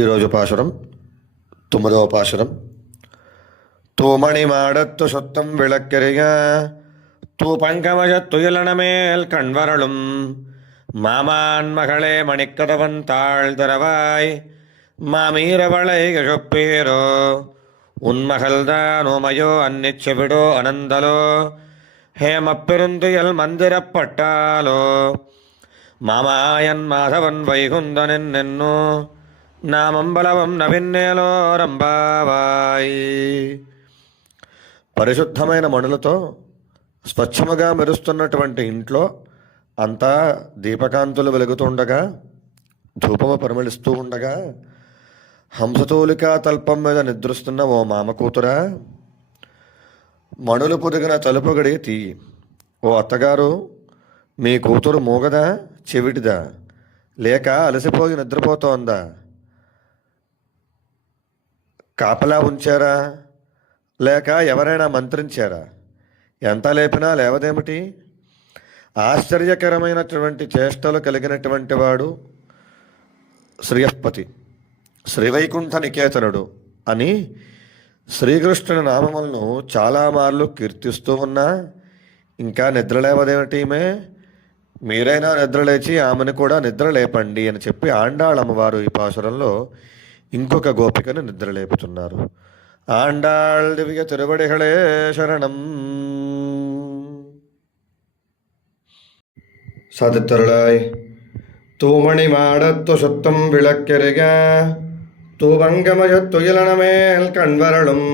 ఈరోజు పాశురం 9వ పాశురం. తూమణి మాడత్తు சுத்தம் விளக்கெறிக தூபங்கமஜத் துயிலனமேல் கண்வரளும் மாமான் மகளே மணிக்கதவன் தாழ்தரவாய் மாமீரவளை கழொப்பேரோ உன்மகள்தான் உமையோ அன்னிச்செவிடோ அனந்தலோ ஹேமப்பெருந்துயல் மந்திரப்பட்டாலோ மாமாயன் மாதவன் வைகுந்தனென் நின்னு నామంబలవం నవిన్నేలో రంబావాయి. పరిశుద్ధమైన మణులతో స్వచ్ఛముగా మెరుస్తున్నటువంటి ఇంట్లో అంతా దీపకాంతులు వెలుగుతుండగా, ధూపము పరిమళిస్తూ ఉండగా, హంసతూలికా తల్పం మీద నిద్రిస్తున్న ఓ మామ కూతురా, మణులు పొదిగిన తలుపు గడియ తీయి. ఓ అత్తగారు, మీ కూతురు మూగదా, చెవిటిదా, లేక అలసిపోయి నిద్రపోతోందా? కాపలా ఉంచారా, లేక ఎవరైనా మంత్రించారా? ఎంత లేపినా లేవదేమిటి? ఆశ్చర్యకరమైనటువంటి చేష్టలు కలిగినటువంటి వాడు శ్రీయపతి, శ్రీవైకుంఠ నికేతనుడు అని శ్రీకృష్ణుని నామములను చాలా మార్లు కీర్తిస్తూ ఉన్నా ఇంకా నిద్రలేవదేమిటి? మీరైనా నిద్రలేచి ఆమెను కూడా నిద్ర లేపండి అని చెప్పి ఆండాళమ్మవారు ఈ పాసురంలో ఇంకొక గోపికను నిద్రలేపుతున్నారు. ఆండాళ్ దివ్య తిరువడిகளே శరణం. சாதித்தருளாய். தூமணி மாடத்து சுத்தம் விளக்கெருக தூபங்கமயத் துயிலனமேல் கண்வரளும்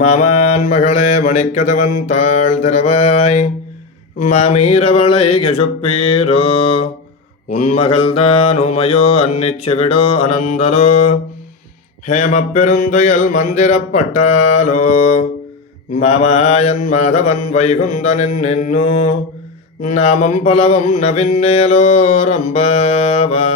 மாமான் மகளே மணிக்கதவன் தாழ்தரவாய் மாமீரவளை கெசுப்பீரோ உன்மகள்தான் உமையோ அன்னிச்செவிடோ அனந்தலோ ஹேமப்பெருந்துயல் மந்திரப்பட்டாலோ மாமாயன் மாதவன் வைகுந்தனின் நின்னு நாமம் பலவம் நவின்னேலோ ரம்பாவா.